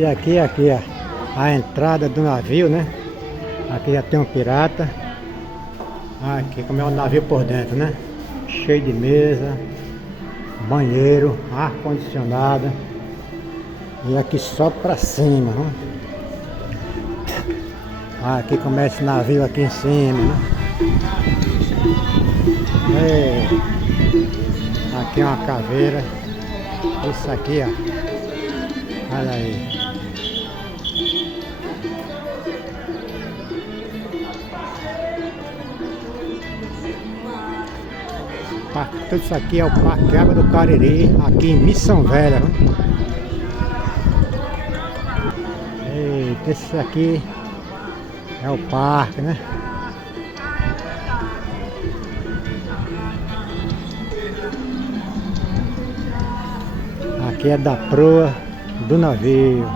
E aqui, ó, a entrada do navio, né? Aqui já tem um pirata. Aqui como é o navio por dentro, né? Cheio de mesa, banheiro, ar-condicionado. E aqui só pra cima, né? Aqui começa esse navio aqui em cima, né? Aqui é uma caveira. Isso aqui, ó. Olha aí. Tudo isso aqui é o Parque Água do Cariri, aqui em Missão Velha, né? Eita, esse aqui é o parque, né? Aqui é da proa do navio.